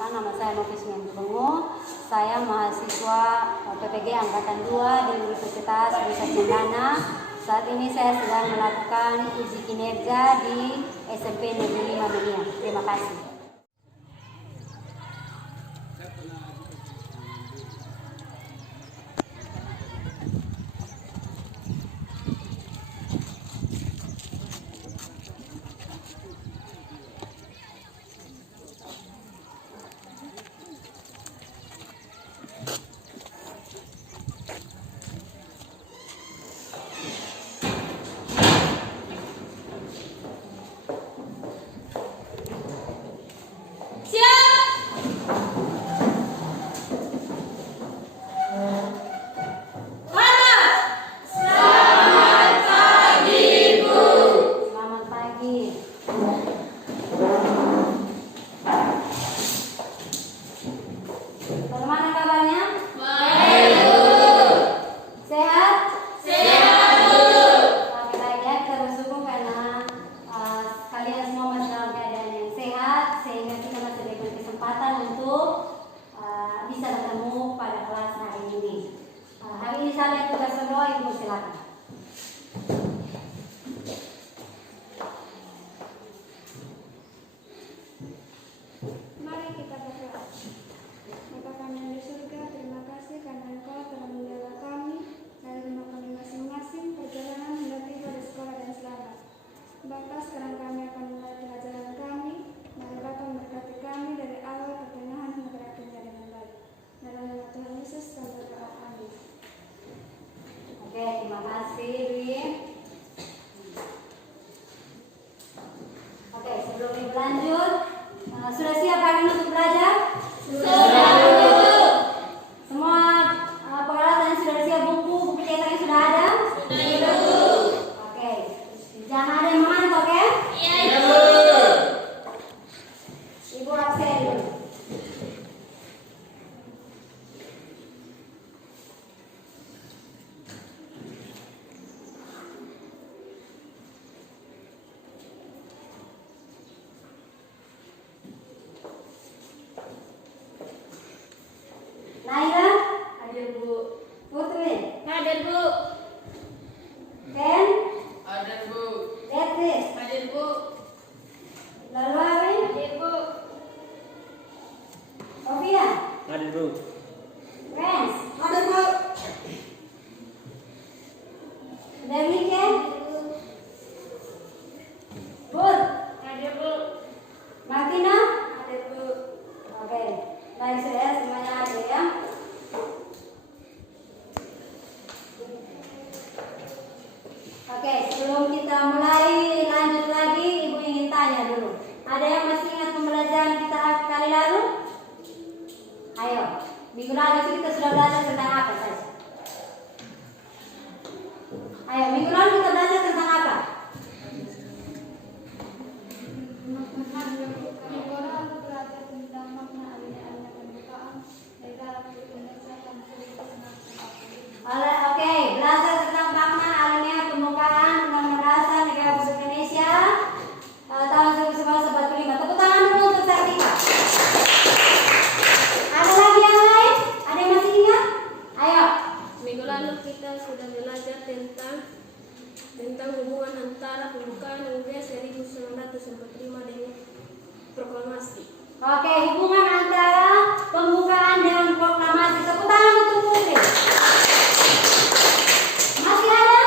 Perkenalkan, nama saya Nofis Mentungu. Saya mahasiswa PPG Angkatan 2 di Universitas Nusa Cendana. Saat ini saya sedang melakukan uji kinerja di SMP Negeri 5 Mania. Terima kasih. Bagaimana kabarnya? Baik, Bu. Sehat? Sehat, Bu. Baik ya, kita bersyukur karena kalian semua masih dalam keadaan yang sehat, sehingga kita masih diberi kesempatan untuk bisa bertemu pada kelas hari ini. Hari ini saya tugas berdoa, Ibu silakan. Mari kita berdoa. Bapa kami yang di surga, terima kasih karena Engkau telah menjaga kami dari rumah kami masing-masing, perjalanan hingga tiba di sekolah dan selamat. Bapa, sekarang kami akan mulai pelajaran kami. Mari Bapa memberkati kami dari awal pertengahan hingga akhirnya dengan baik. Dalam nama Tuhan Yesus kami berdoa, amin. Oke, terima kasih, Dwi. Oke, sebelum kita lanjut, sudah siap hari ini untuk belajar? Sudah. Semua peralatan sudah siap, buku cetakannya sudah ada? Sudah, Bu. Oke, jangan ada yang mengantuk, oke? Iya, Bu. Ibu absen dulu. Naila, hadir Bu. Putri, Hadir, Bu. Ken, Hadir, Bu. Beatrice, Hadir, Bu. Lalwari, Hadir, Bu. Sofia, Hadir, Bu. Rens, hadir Bu. Demike, Bud, Hadir, Bu. Martina, Hadir, Bu. oke, baik sudah ya, semuanya hadir ya. Oke, sebelum kita mulai lanjut lagi, Ibu ingin tanya dulu. Ada yang masih ingat pembelajaran kita kali lalu? Ayo, minggu lalu itu kita sudah belajar tentang apa saja? Ayo, minggu lalu kita belajar tentang apa? Minggu lalu belajar tentang makna alih-alih pembukaan dari dalam Indonesia dan Oke, belajar tentang makna alinea pembukaan Undang-Undang Dasar Negara Republik Indonesia tahun 1945. Tepuk tangan dulu untuk Sartika. Ada lagi yang lain? Ada yang masih ingat? Ayo. Minggu lalu kita sudah belajar tentang hubungan antara pembukaan UUD 1945 dengan proklamasi. Oke, hubungan antara pembukaan dengan proklamasi. Tepuk tangan untuk Putri. Masih ada?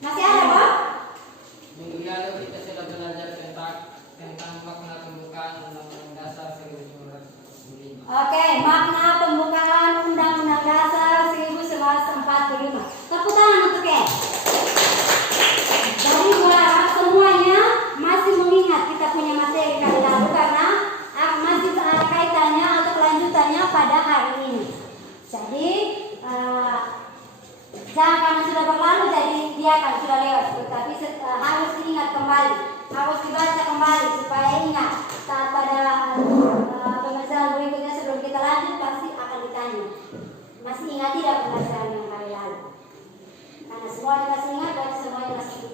Masih ada, Pak? Minggu lalu kita sudah belajar tentang makna pembukaan Undang-Undang Dasar 1945. Oke, makna pembukaan Undang-Undang Dasar 1945. Tepuk tangan untuk Ken. Jadi berharap semuanya masih mengingat kita punya materi kali lalu karena masih ada kaitannya atau kelanjutannya pada hari ini. Jadi jangan karena sudah berlalu jadi dia akan sudah lewat, tapi harus diingat kembali, harus dibaca kembali supaya ingat saat pada pembelajaran berikutnya sebelum kita lanjut pasti akan ditanya masih ingat tidak pembelajaran yang hari lalu, karena semuanya masih ingat dan semuanya masih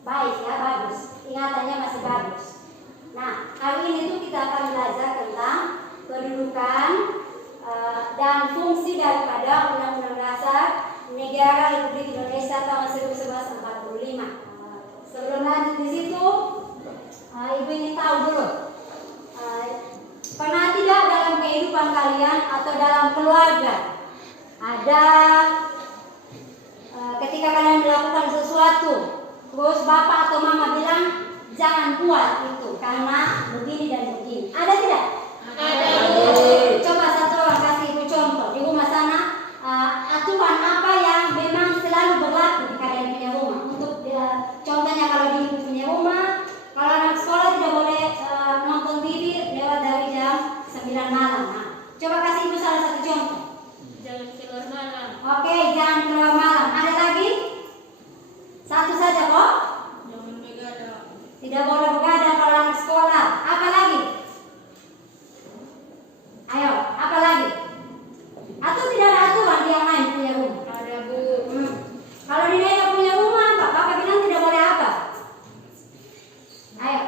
baik ya, bagus, ingatannya masih bagus. Nah, hari ini tuh kita kedudukan dan fungsi daripada Undang-Undang Dasar Negara Republik Indonesia tahun 1945. Sebelum lanjut di situ, Ibu ingin tahu dulu, pernah tidak dalam kehidupan kalian atau dalam keluarga ada ketika kalian melakukan sesuatu, terus bapak atau mama bilang jangan buat itu karena begini dan begini. Ada tidak? Ada. Coba satu orang kasih ibu contoh di rumah sana, aturan apa yang memang selalu berlaku di kalian punya rumah. Untuk contohnya kalau di ibu punya rumah, kalau anak sekolah tidak boleh nonton TV lewat dari jam 9 malam. Nah, coba kasih ibu salah satu contoh. Jangan keluar malam. Oke, jangan keluar malam. Ada lagi? Satu saja kok. Jangan begadang. Tidak boleh begadang kalau anak sekolah. Apa lagi? Ayo, apa lagi? Atau tidak ada aturan yang lain punya rumah? Ada, Bu. Kalau di Neda punya rumah apa? Bapak bilang tidak boleh apa? Ayo.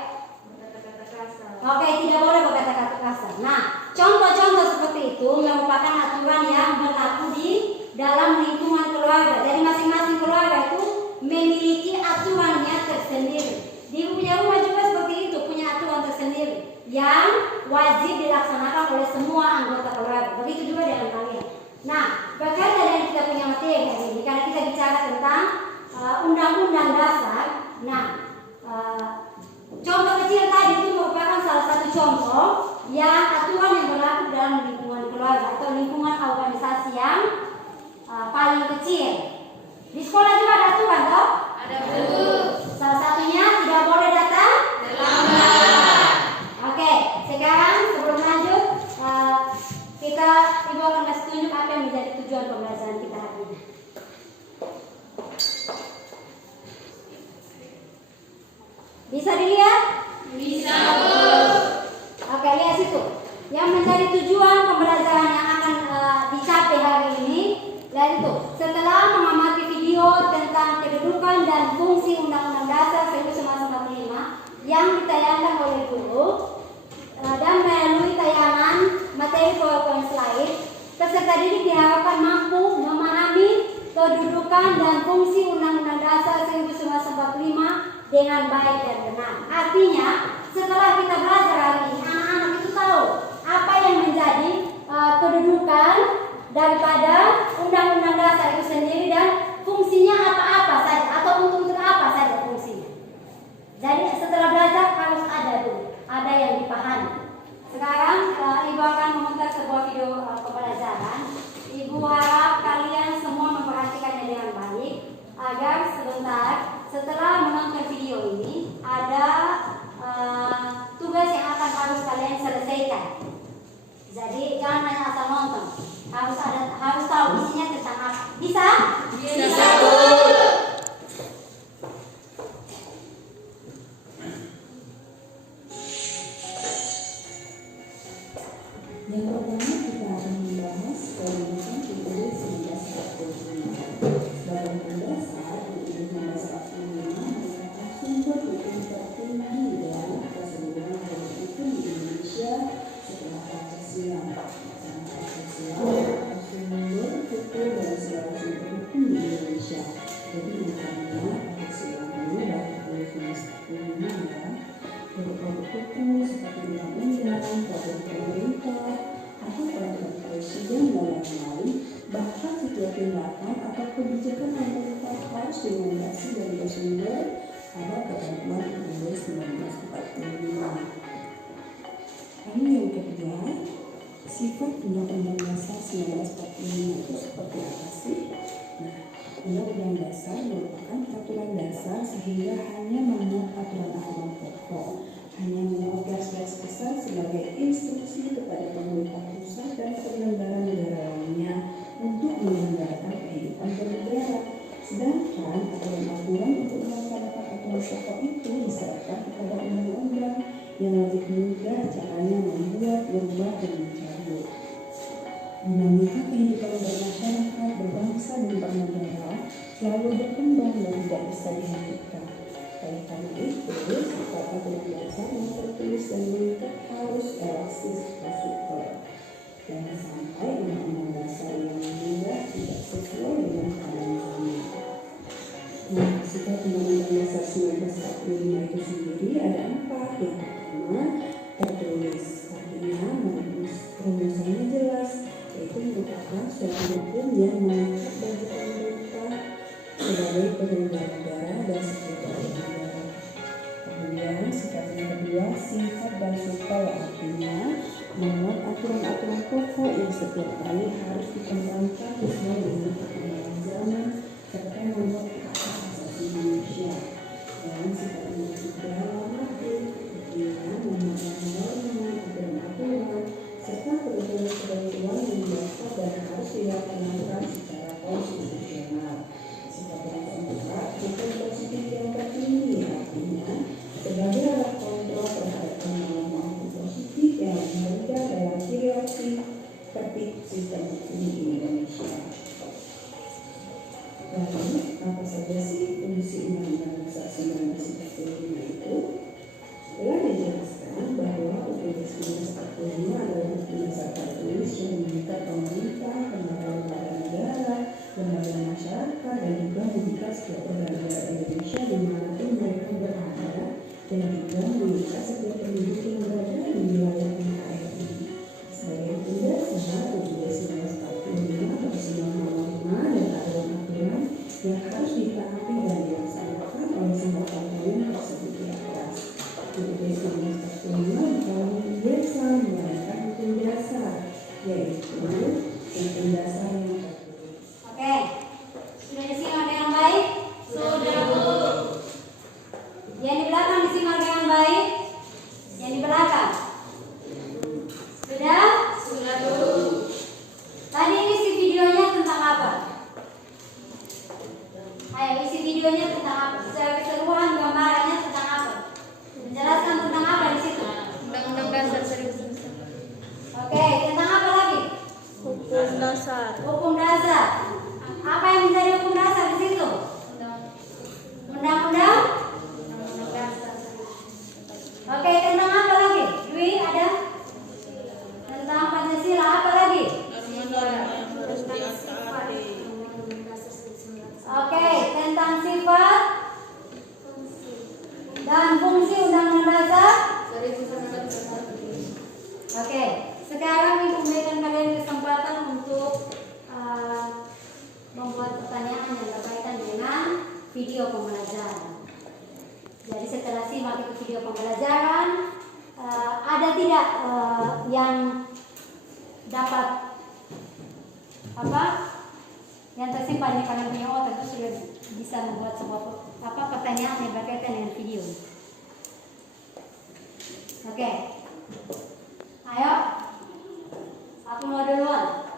Kata-kata kasar. Oke, tidak boleh berkata-kata kasar. Nah, contoh-contoh seperti itu merupakan aturan yang berlaku di dalam lingkungan keluarga. Jadi masing-masing keluarga itu memiliki aturannya tersendiri. Di punya rumah juga seperti itu, punya aturan tersendiri yang wajib dilaksanakan oleh semua anggota keluarga. Begitu juga dengan kalian. Nah, berkaitan dengan kita punya materi hari ini, karena kita bicara tentang Undang-Undang Dasar. Nah, contoh kecil tadi itu merupakan salah satu contoh yang aturan yang berlaku dalam lingkungan keluarga atau lingkungan organisasi yang paling kecil. Di sekolah juga ada aturan, toh? Ada, Bu. Salah satunya tidak boleh datang Terlambat. Oke, sekarang sebelum lanjut, Ibu akan kasih tunjuk apa yang menjadi tujuan pembelajaran kita hari ini. Bisa dilihat? Bisa, Bu. Oke, lihat situ. Yang menjadi tujuan pembelajaran yang akan dicapai hari ini, lihat itu. Setelah mengamati video tentang kedudukan dan fungsi Undang-Undang Dasar 1945 yang ditayangkan oleh guru dan melalui tayangan materi PowerPoint slide, peserta didik diharapkan mampu memahami kedudukan dan fungsi Undang-Undang Dasar 1945 dengan baik dan benar. Artinya, setelah kita belajar hari ini, anak-anak itu tahu apa yang menjadi kedudukan daripada Undang-Undang Dasar itu sendiri dan fungsinya apa-apa saja atau untuk apa saja fungsinya. Jadi setelah belajar harus ada dulu, ada yang dipahami. Sekarang Ibu akan memutar sebuah video pembelajaran. Ibu harap kalian semua memperhatikannya dengan baik agar sebentar setelah menonton video ini ada tugas yang akan harus kalian selesaikan. Jadi jangan hanya asal nonton, harus tahu isinya tentang apa. Bisa? Bisa, Bu. Yang pertama kita akan membahas kedudukan UUD 1945. Sebagai pendasar, UUD 1945 merupakan sumber hukum tertinggi dalam keseluruhan hukum di Indonesia setelah Pancasila. Karena Pancasila merupakan sumber hukum dan selalu sumber hukum di Indonesia. Jadi makanya Pancasila ini dapat didefinisikan produk hukum seperti undang-undang, peraturan pemerintah, atau peraturan presiden dan lain-lain. Bahkan setiap tindakan atau kebijakan pemerintah harus dilandasi dari bersumber pada ketentuan UUD 1945. Lalu yang kedua, sifat Undang-Undang Dasar 1945 itu seperti apa sih? Nah, Undang-Undang Dasar merupakan peraturan dasar sehingga hanya memuat aturan-aturan pokok, hanya memuat garis-garis besar sebagai instruksi kepada pemerintah pusat dan penyelenggara negara lainnya untuk menyelenggarakan kehidupan bernegara. Sedangkan aturan-aturan untuk melaksanakan aturan pokok itu diserahkan kepada undang-undang yang lebih mudah caranya membuat, berubah, dan mencabut. Dinamika kehidupan bermasyarakat, berbangsa, dan bernegara selalu berkembang dan tidak bisa dihentikan. Oleh karena itu, sifat aturan dasar yang tertulis dan mengikat harus elastis dan super. Jangan sampai undang-undang dasar yang dibuat tidak sesuai dengan keadaan zaman. Nah, sifat undang-undang dasar 1945 itu sendiri ada 4. Yang pertama, tertulis, artinya rumusannya jelas, yaitu merupakan suatu hukum yang mengikat bagi pemerintah sebagai penyelenggara negara dan sekretariat negara. Kemudian sifat yang kedua, sifat dan supaya, artinya memuat aturan-aturan pokok yang setiap kali harus dikembangkan sesuai dengan perkembangan zaman serta memuat hak asasi manusia. Dan sifat yang ketiga, normatif, artinya memuat norma, aturan-aturan serta ketentuan-ketentuan yang dapat dan harus dilaksanakan secara konstitusional. Sifat yang keempat, sifat positif yang tertinggi, artinya sebagai alat kontrol terhadap norma positif yang bekerja dalam hierarki tertib sistem hukum di Indonesia. Lalu, apa saja sih fungsi Undang-Undang Dasar 1945 itu? Telah dijelaskan bahwa Undang-Undang 1945 adalah hukum dasar tertulis yang mengikat pemerintah, lembaga negara, lembaga masyarakat, dan juga mengikat setiap warga negara Indonesia dimanapun mereka berada, dan juga mengikat setiap penduduk yang berada di wilayah NKRI. Sebagai dasar, Undang-Undang 1945 bersih norma-norma dan aturan-aturan yang harus ditaati dan dilaksanakan oleh semua komponen tersebut di atas. Undang-Undang 1945 dikawal biasa menggunakan hukum dasar, yaitu hukum dasar yang Oke, sudah disimak dengan baik? Sudah, Bu. Yang di belakang disimak dengan baik? Yang di belakang? Sudah? Sudah, Bu. Tadi isi videonya tentang apa? Ayo, isi videonya tentang apa? Secara keseluruhan gambarannya tentang apa? Menjelaskan tentang apa di situ? Undang-Undang Dasar 1945. Oke, tentang apa lagi? Hukum dasar. Hukum dasar. Apa yang menjadi hukum dasar di situ? Undang-undang. Oke, tentang apa lagi? Dwi, ada? Tentang Pancasila, apa lagi? Norma-norma yang harus ditaati. Oke, tentang sifat dan fungsi Undang-Undang Dasar. Oke, sekarang Ibu memberikan kalian kesempatan untuk membuat pertanyaan yang berkaitan dengan video pembelajaran. Jadi setelah simak itu video pembelajaran, ada tidak yang dapat apa? Yang tersimpan di kalian punya otak itu sudah bisa membuat sebuah pertanyaan yang berkaitan dengan video. Oke, ayo, aku mau duluan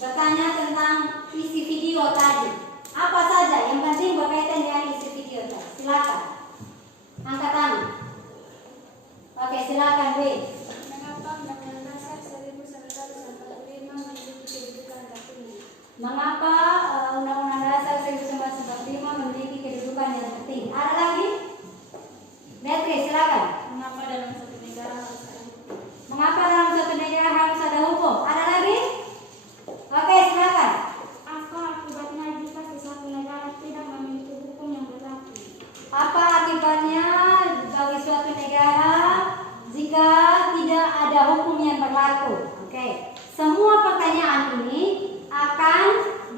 bertanya tentang isi video tadi. Apa saja yang penting berkaitan dengan isi video tadi? Silakan, angkat tangan. Oke, silakan, Win. Mengapa Undang-Undang Dasar 1945 memiliki kedudukan tertinggi? Mengapa Undang-Undang Dasar 1945 memiliki kedudukan yang tertinggi? Ada lagi? Beatrice, silakan. Mengapa dalam suatu negara harus ada hukum? Mengapa dalam suatu negara harus ada hukum? Ada lagi? Oke, silakan. Apa akibatnya jika suatu negara tidak memiliki hukum yang berlaku? Apa akibatnya bagi suatu negara jika tidak ada hukum yang berlaku? Oke, semua pertanyaan ini akan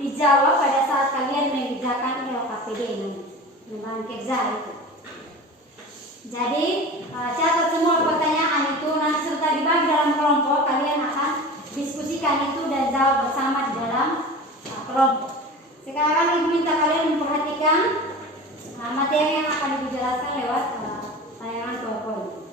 dijawab pada saat kalian mengerjakan LKPD ini, lembaran kerja itu. Jadi catat semua pertanyaan itu nanti serta dibagi dalam kelompok. Kalian akan diskusikan itu dan jawab bersama di dalam kelompok. Sekarang Ibu minta kalian memperhatikan materi yang akan Ibu jelaskan lewat tayangan PowerPoint.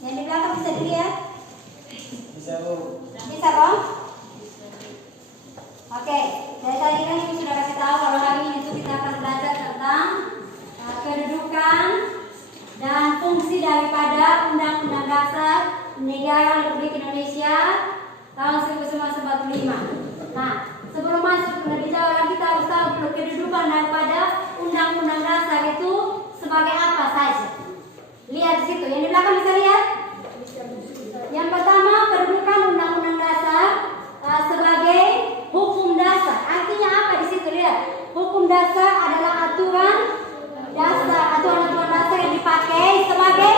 Yang di belakang bisa dilihat? Bisa, Bu. Bisa, Bang? Oke, dari tadi kan Ibu sudah kasih tahu kalau hari ini itu kita akan belajar tentang kedudukan dan fungsi daripada Undang-Undang Dasar Negara Republik Indonesia tahun 1945. Nah, sebelum masuk lebih jauh lagi kita harus tahu dulu kedudukan daripada Undang-Undang Dasar itu sebagai apa saja. Lihat di situ, yang di belakang bisa lihat. Yang pertama, kedudukan Undang-Undang Dasar sebagai hukum dasar. Artinya apa di situ? Lihat, hukum dasar adalah aturan dasar, aturan-aturan dasar yang dipakai sebagai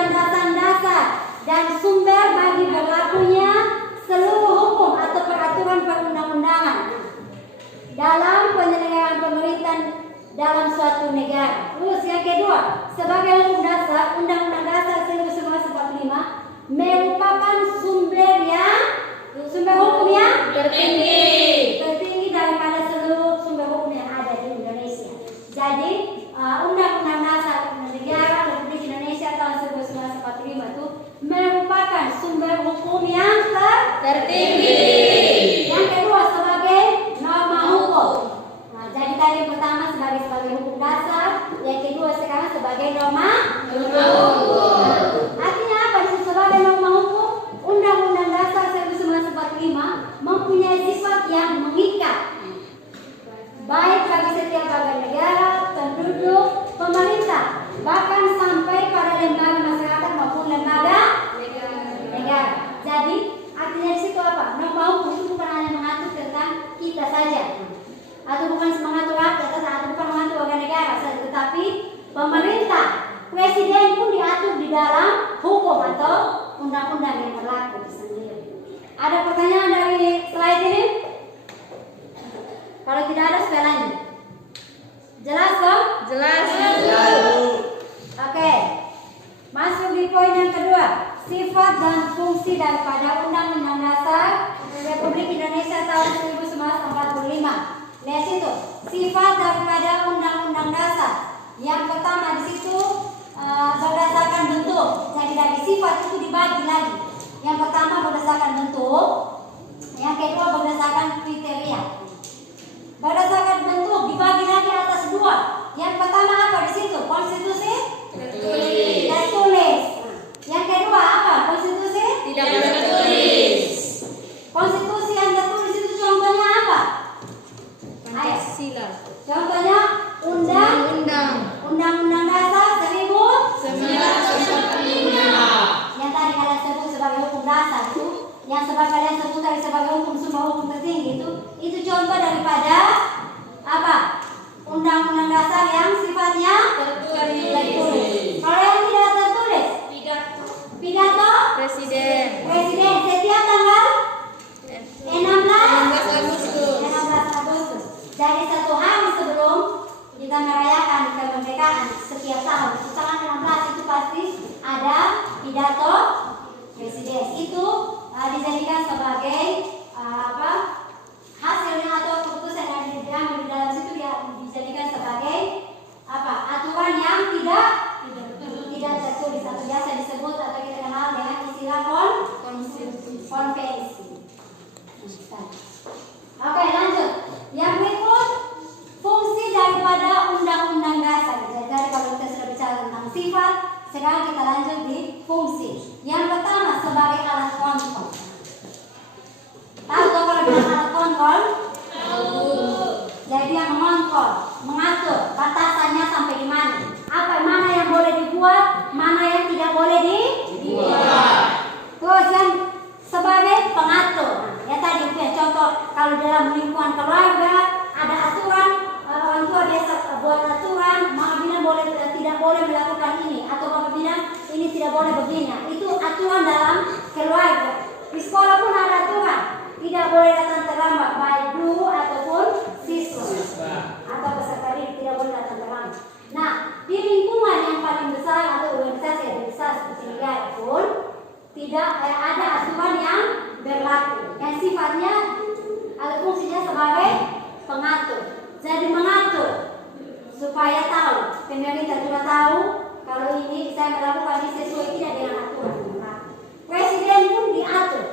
landasan dasar dan sumber bagi berlakunya seluruh hukum atau peraturan perundang-undangan dalam penyelenggaraan pemerintahan dalam suatu negara. Terus yang kedua, sebagai hukum dasar, Undang-Undang Dasar 1945 merupakan sumber hukum yang tertinggi daripada seluruh sumber hukum yang ada di Indonesia. Jadi Undang-Undang Dasar Negara Republik Indonesia tahun 1945 itu merupakan sumber hukum yang tertinggi. Yang kedua, sebagai norma hukum. Nah, jadi tadi yang pertama sebagai hukum dasar, yang kedua sekarang sebagai norma hukum. Artinya apa sih sebagai norma hukum? Undang-Undang Dasar 1945 mempunyai sifat yang mengikat, baik bagi setiap warga negara, penduduk, pemerintah, bahkan sampai pada lembaga masyarakat maupun lembaga negara. Jadi artinya di situ apa? Norma hukum itu bukan hanya mengatur tentang kita saja, atau bukan mengatur rakyat, atau bukan mengatur warga negara saja, tetapi pemerintah, presiden pun diatur di dalam hukum atau undang-undang yang berlaku itu sendiri. Ada pertanyaan dari slide ini? Kalau tidak ada, supaya lanjut. Jelas kok? Jelas. Oke. Masuk di poin yang kedua. Sifat dan fungsi daripada Undang-Undang Dasar Republik Indonesia tahun 1945. Lihat situ. Sifat daripada Undang-Undang Dasar. Yang pertama di situ berdasarkan bentuk. Jadi dari sifat itu dibagi lagi. Yang pertama berdasarkan bentuk. Yang kedua berdasarkan kriteria. Berdasarkan bentuk dibagi lagi atas dua. Yang pertama apa di situ? Konstitusi tertulis. Yang kedua apa? Konstitusi Tidak tertulis. Konstitusi yang tertulis itu contohnya apa? Pancasila. Contohnya Undang-Undang Dasar 1945. Yang tadi kalian sebut sebagai hukum dasar itu, yang kalian sebut tadi sebagai sumber hukum tertinggi itu contoh daripada apa? Undang-Undang Dasar yang sifatnya tertulis. Kalau yang tidak tertulis, pidato Presiden. setiap tanggal 16 Agustus. Jadi satu hari sebelum kita merayakan kemerdekaan setiap tahun, tanggal 16 itu pasti ada pidato presiden. Itu dijadikan sebagai hasilnya atau keputusan yang diambil di dalam situ dijadikan sebagai aturan yang tidak tertulis atau biasa disebut atau kita kenal dengan istilah konvensi. Oke, lanjut. Yang berikut fungsi daripada Undang-Undang Dasar. Jadi kalau kita sudah bicara tentang sifat, sekarang kita lanjut di fungsi. Yang pertama sebagai alat kontrol. Tahu tuh kalau bilang alat kontrol? Jadi yang mengontrol, mengatur batasannya sampai di mana. Mana yang boleh dibuat, mana yang tidak boleh dibuat. Terus yang sebagai pengatur. Ya tadi ya contoh kalau dalam lingkungan keluarga ada aturan, orang tua biasa buat aturan, mama bilang tidak boleh melakukan ini, atau papa bilang ini tidak boleh begini. Itu aturan dalam keluarga. Di sekolah pun ada aturan, tidak boleh datang terlambat, baik guru ataupun siswa atau peserta didik tidak boleh datang terlambat. Nah, di lingkungan yang paling besar atau organisasi yang besar seperti negara pun tidak ada aturan yang berlaku, yang sifatnya atau fungsinya sebagai pengatur. Jadi mengatur supaya tahu, pemerintah juga tahu kalau ini saya melakukan ini sesuai tidak dengan aturan. Presiden pun diatur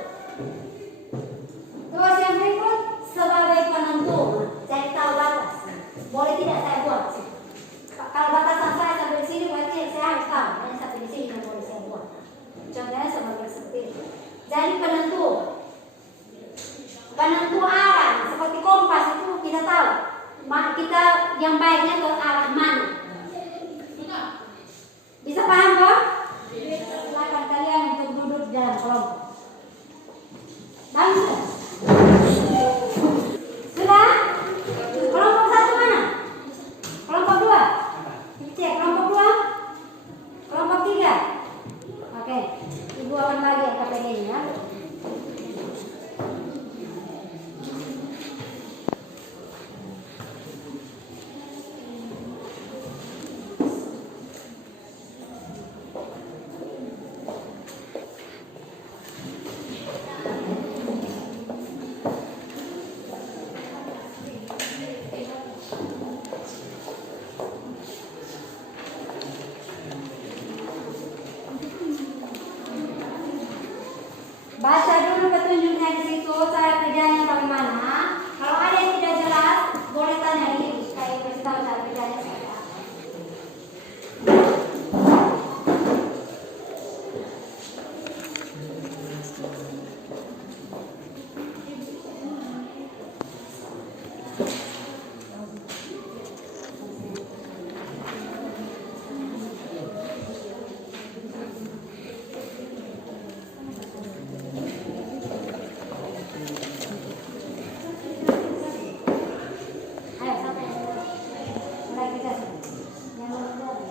Contohnya seperti itu. Jadi penentu arah seperti kompas itu kita tahu. Kita yang baiknya ke arah mana? Bisa paham kok? Silakan kalian untuk duduk dalam kelompok. Bagus. Sudah? Kelompok satu mana? Kelompok dua? Cek kelompok dua? Kelompok tiga? Oke. Ibu akan bagi KPG-nya. Baca dulu petunjuknya di situ, cara kerjanya bagaimana. Kalau ada yang tidak jelas, boleh tanya di kayak kasih tahu cara kerjanya seperti apa. Ayo sampai mulai kita yang nomor 2.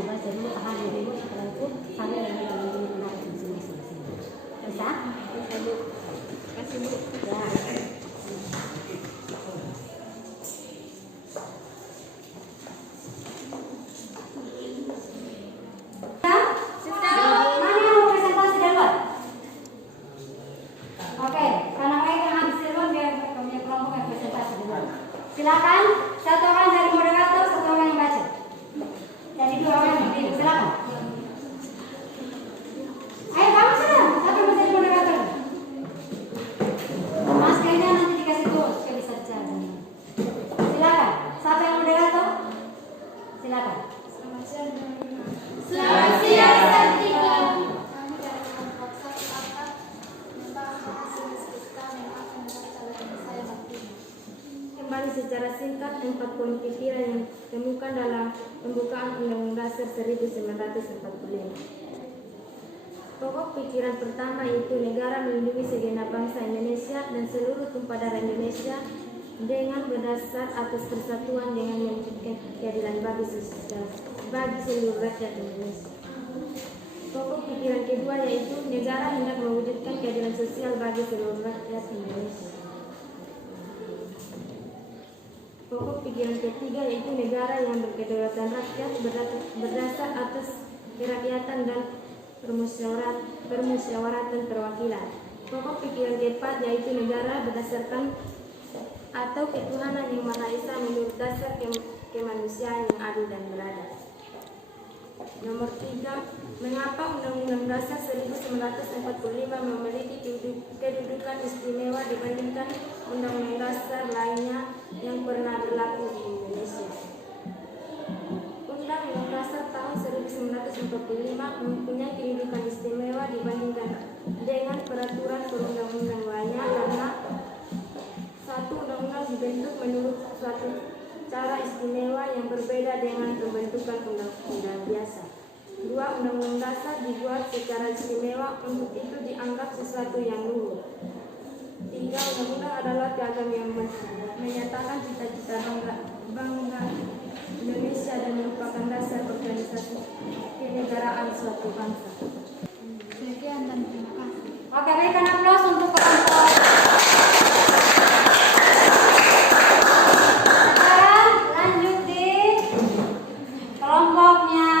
Baca dulu, pahami dulu, setelah itu sambil yang menarik masing-masing. Bisa? Bisa Bu. Kasih Bu. Ya. Mana yang mau presentasi duluan? Oke, karena mereka yang habis duluan biar punya kelompok yang presentasi duluan. Silakan, satu orang jadi moderator, satu orang yang baca. Jadi 2 orang yang berdiri, silakan. Ayo kamu sudah, satu menjadi moderator. Maskernya nanti dikasih terus, supaya bisa bicara. Silakan, siapa yang moderator? Silakan. Selamat siang teman-teman. Selamat siang, Santika. Kami dari kelompok 1 akan membahas hasil diskusi yang akan dibaca oleh saya Martina. Kembali secara singkat 4 poin pikiran yang ditemukan dalam pembukaan Undang-Undang Dasar 1945. Pokok pikiran pertama yaitu negara melindungi segenap bangsa Indonesia dan seluruh tumpah darah Indonesia dengan berdasar atas persatuan dengan mewujudkan keadilan bagi seluruh rakyat Indonesia. Pokok pikiran kedua yaitu negara hendak mewujudkan keadilan sosial bagi seluruh rakyat Indonesia. Pokok pikiran ketiga yaitu negara yang berkedaulatan rakyat berdasar atas kerakyatan dan permusyawaratan perwakilan. Pokok pikiran keempat yaitu negara berdasarkan atau ketuhanan yang Maha Esa menurut dasar kemanusiaan yang adil dan beradab. Nomor 3, mengapa Undang-Undang Dasar 1945 memiliki kedudukan istimewa dibandingkan Undang-Undang Dasar lainnya yang pernah berlaku di Indonesia? Undang-Undang Dasar tahun 1945 1945 mempunyai kedudukan istimewa dibandingkan dengan peraturan perundang-undang lainnya karena satu undang-undang dibentuk menurut suatu cara istimewa yang berbeda dengan pembentukan undang-undang biasa. 2. Undang-undang dasar dibuat secara istimewa, untuk itu dianggap sesuatu yang luhur. 3. Undang-undang adalah piagam yang menyatakan cita-cita bangsa Indonesia dan merupakan dasar organisasi kenegaraan suatu bangsa. Sekian dan terima kasih. Oke, berikan aplaus untuk kelompok. Sekarang lanjut di kelompoknya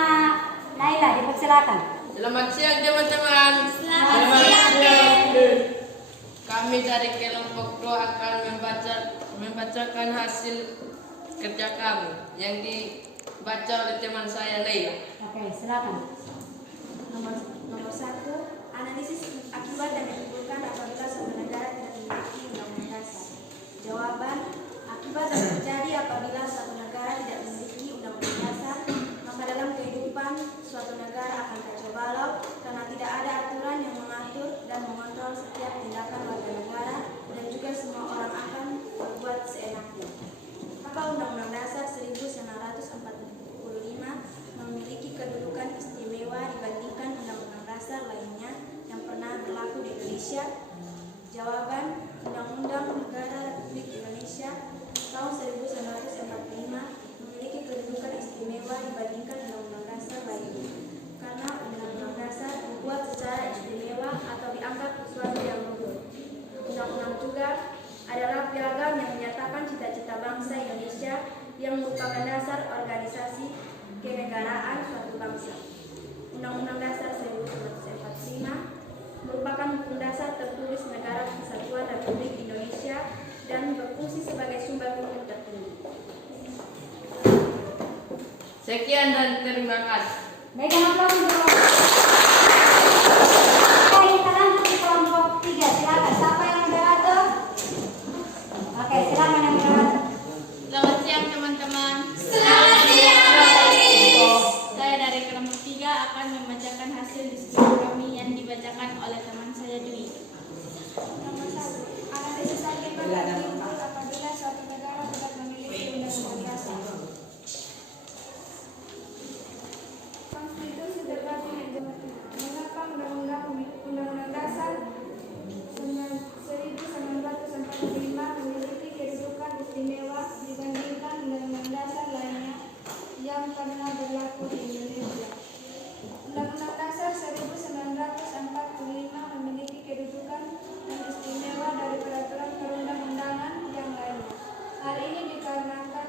Naila, dipersilakan. Selamat siang teman-teman. Selamat siang. Kami dari kelompok Pro akan membacakan hasil kerja kami yang dibaca oleh teman saya Naila. Oke, silakan. Nomor 1, analisis akibat dan menimbulkan apabila suatu negara tidak memiliki undang-undang dasar. Jawaban, akibat dapat terjadi apabila suatu negara tidak memiliki undang-undang dasar, maka dalam kehidupan suatu negara akan kacau balau karena tidak ada aturan yang mengatur dan mengontrol setiap tindakan warga negara dan juga semua orang akan berbuat seenaknya. Maka Undang-Undang Dasar 1945 memiliki kedudukan istimewa dibandingkan undang-undang dasar lainnya yang pernah berlaku di Indonesia. Jawaban, Undang-Undang Negara Republik Indonesia tahun 1945 memiliki kedudukan istimewa dibandingkan undang-undang dasar lainnya karena undang-undang dasar dibuat secara istimewa atau dianggap sesuatu yang luhur. Undang-undang juga adalah piagam yang menyatakan cita-cita bangsa Indonesia yang merupakan dasar organisasi kenegaraan suatu bangsa. Undang-Undang Dasar 1945 merupakan hukum dasar tertulis negara Kesatuan Republik Indonesia dan berfungsi sebagai sumber hukum tertinggi. Sekian dan terima kasih. Berikan aplaus untuk kelompok. Oke, kita lanjut di kelompok 3. Silakan. Siapa yang moderator? Oke, silakan yang moderator. Selamat siang teman-teman. Selamat siang. Saya dari kelompok 3 akan membacakan hasil diskusi kami yang dibacakan oleh teman saya Dwi. Nomor 1, analisis akibat dan menimbul apabila suatu negara tidak memiliki undang-undang dasar. Konstitusi berbagai mengapa undang-undang dasar 1945 memiliki kedudukan istimewa dibandingkan undang-undang dasar lainnya yang pernah berlaku di Indonesia. Undang-undang dasar 1945 memiliki kedudukan dan istimewa dari peraturan perundang-undangan yang lainnya. Hal ini dikarenakan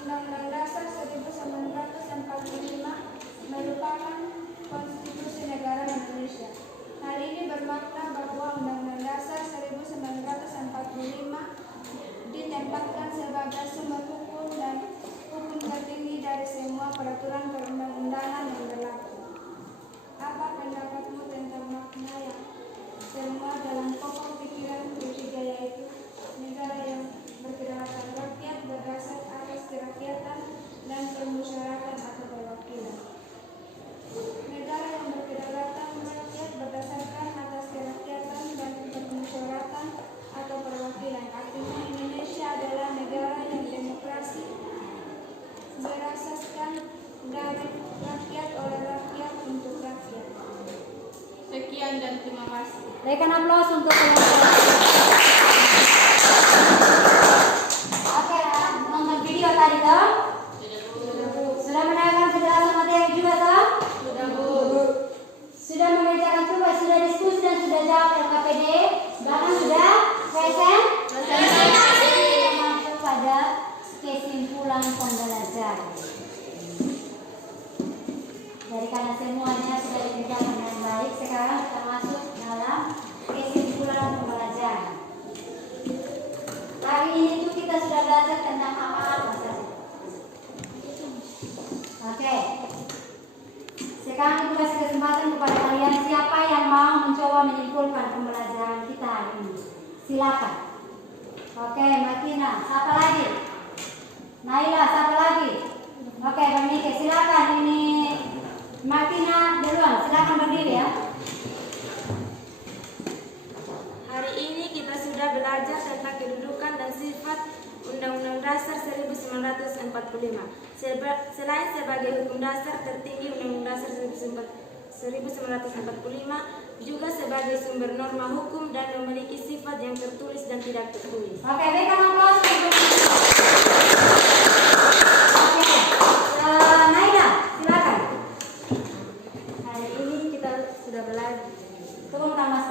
Undang-Undang Dasar 1945 merupakan konstitusi negara Indonesia. Hal ini bermakna bahwa Undang-Undang Dasar 1945 ditempatkan sebagai sumber hukum dan hukum tertinggi dari semua peraturan perundang-undangan yang berlaku. Apa pendapatmu tentang makna yang semua dalam pokok pikiran ketiga, yaitu negara yang berkedaulatan rakyat berdasar atas kerakyatan dan permusyawaratan atau perwakilan. Negara yang berkedaulatan rakyat berdasarkan atas kerakyatan dan permusyawaratan atau perwakilan. Artinya Indonesia adalah negara yang demokrasi berasaskan dari rakyat oleh rakyat untuk rakyat. Sekian dan terima kasih. Berikan aplaus untuk kelompok. Oke, nonton video tadi toh? Sudah mendengarkan penjelasan materi juga toh? Sudah mengerjakan tugas, sudah diskusi dan sudah jawab LKPD, bahkan sudah present. Kita masuk pada kesimpulan pembelajaran. Dari karena semuanya sudah dikerjakan dengan baik, sekarang kita masuk dalam kesimpulan pembelajaran. Hari ini tuh kita sudah belajar tentang apa-apa saja. Oke. Sekarang kita kasih kesempatan kepada kalian, siapa yang mau mencoba menyimpulkan pembelajaran kita hari ini. Silakan. Oke, Martina, siapa lagi? Naila, siapa lagi? Oke, Bang Nike, silakan ini. Selain sebagai hukum dasar tertinggi Undang-Undang Dasar 1945, juga sebagai sumber norma hukum dan memiliki sifat yang tertulis dan tidak tertulis. Oke, berikan aplaus untuk Naida, silakan. Hari ini kita sudah belajar. Tunggu Mas.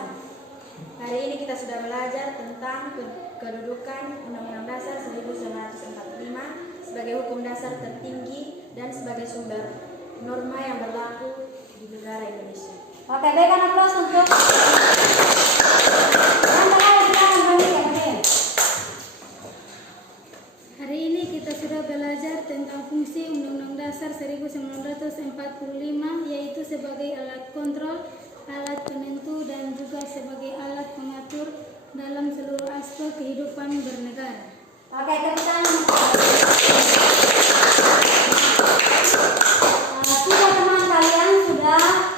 Hari ini kita sudah belajar tentang kedudukan Undang-Undang Dasar 1945 sebagai hukum dasar tertinggi dan sebagai sumber norma yang berlaku di negara Indonesia. Oke, berikan aplaus untuk Hari ini kita sudah belajar tentang fungsi Undang-Undang Dasar 1945, yaitu sebagai alat kontrol, alat penentu, dan juga sebagai alat pengatur dalam seluruh aspek kehidupan bernegara. Oke, teman-teman. Sudah teman kalian sudah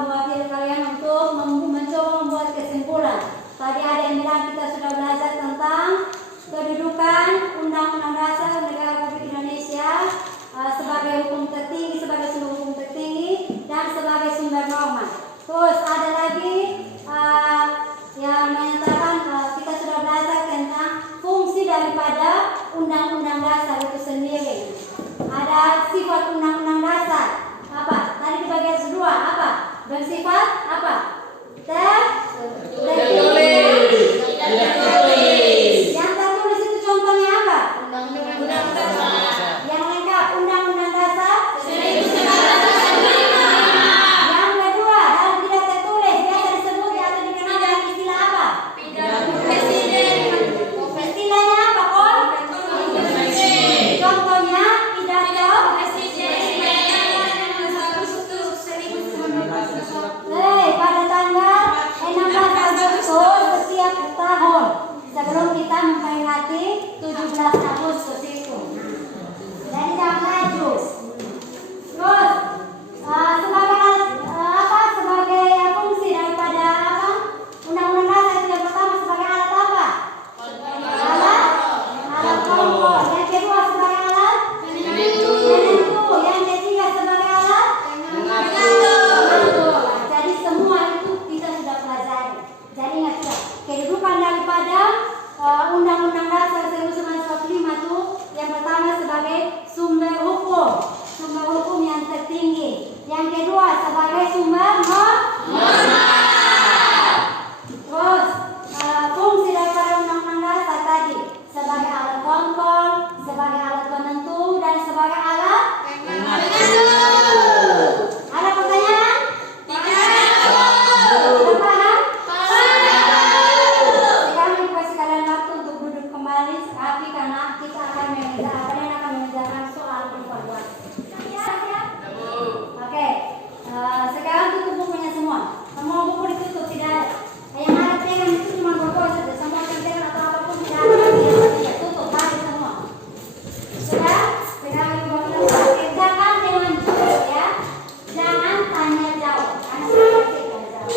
mewakili kalian untuk mencoba membuat kesimpulan. Tadi ada yang bilang kita sudah belajar tentang kedudukan Undang-Undang Dasar Negara Republik Indonesia sebagai hukum tertinggi, sebagai sumber hukum tertinggi, dan sebagai sumber norma. Terus ada lagi yang menyatakan kita sudah belajar tentang fungsi daripada Undang-Undang Dasar itu sendiri. Ada sifat Undang-Undang Dasar apa? Tadi di bagian kedua apa? Bersifat apa? Tertulis. Yang tertulis itu contohnya apa? Undang-Undang Dasar. Yang lengkap Undang-Undang Dasar 1945. Yang kedua dalam tidak tertulis biasa disebut atau dikenal dengan istilah apa? Pidato Presiden. Istilahnya apa, Kon? Contohnya pidato pada tanggal 16 Agustus setiap tahun sebelum kita memperingati 17 Agustus itu. Jadi jangan laju. Terus sebagai apa? Sebagai fungsi daripada apa? Undang-Undang Dasar yang pertama sebagai alat apa? Alat kontrol. Yang kedua sebagai alat penentu. Yang ketiga sebagai alat pengatur. Jadi semua itu kita sudah pelajari. Jadi ingat ya, kedudukan daripada Undang-Undang Dasar 1945 itu yang pertama sebagai sumber hukum yang tertinggi. Yang kedua sebagai sumber norma. Terus fungsi daripada Undang-Undang Dasar tadi sebagai alat kontrol, sebagai alat penentu, dan sebagai alat pengatur. Ada pertanyaan? Sudah paham? Sekarang dikasih kalian waktu untuk duduk kembali, tapi karena kita akan mengerjakan soal evaluasi. Siap? Oke. Sekarang tutup bukunya semua. Semua buku ditutup, tidak ada. Yang ada pegang itu cuma buku saja. Semua contekan atau apapun tidak ada. Tidak tutup, balik semua. Sudah? Sekarang ibu bapak kerjakan dengan jujur ya. Jangan tanya jawab. Karena saya pasti akan jawab.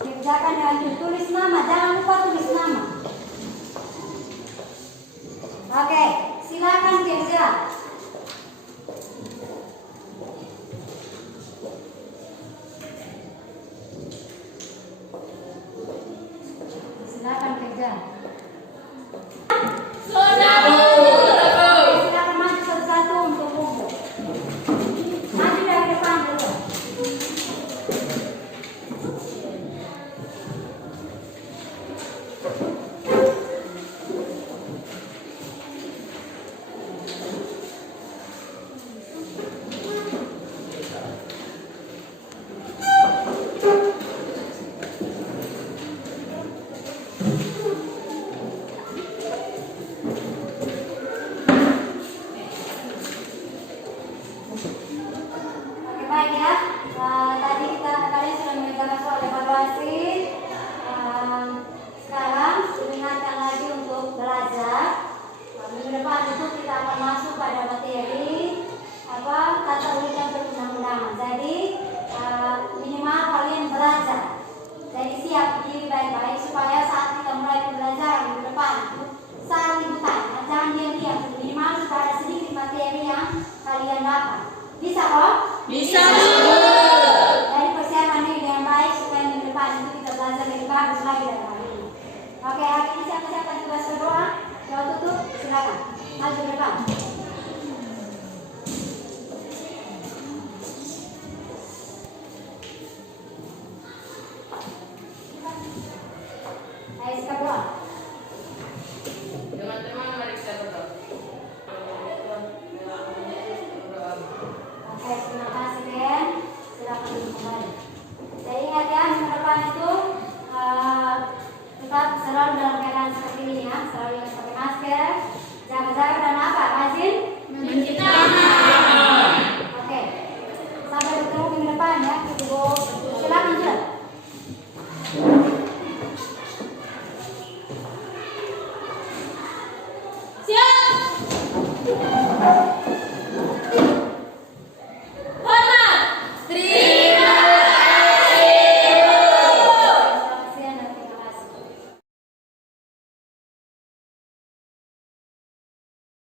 Kerjakan dengan jujur. Tulis nama, jangan lupa tulis nama. Oke, silakan kerja. Silakan kerja. Silakan maju satu-satu untuk buku. Maju dari depan dulu. Oke, baik ya. Tadi kalian sudah mengerjakan soal evaluasi. Sekarang diingatkan lagi untuk belajar. Minggu depan itu kita akan masuk pada materi tata urutan perundang-undangan. Jadi minimal kalian belajar. Jadi siap diri baik-baik supaya saat kita mulai pembelajaran minggu depan saat ikutan, jangan diam-diam. Minimal supaya ada sedikit materi yang kalian dapat. Bisa kok? Bisa. Jadi persiapan diri dengan baik supaya minggu depan itu kita belajar lebih bagus lagi dari hari ini. Oke, hari ini siapa-siapa juga berdoa? Doa tutup, silakan. Maju ke depan.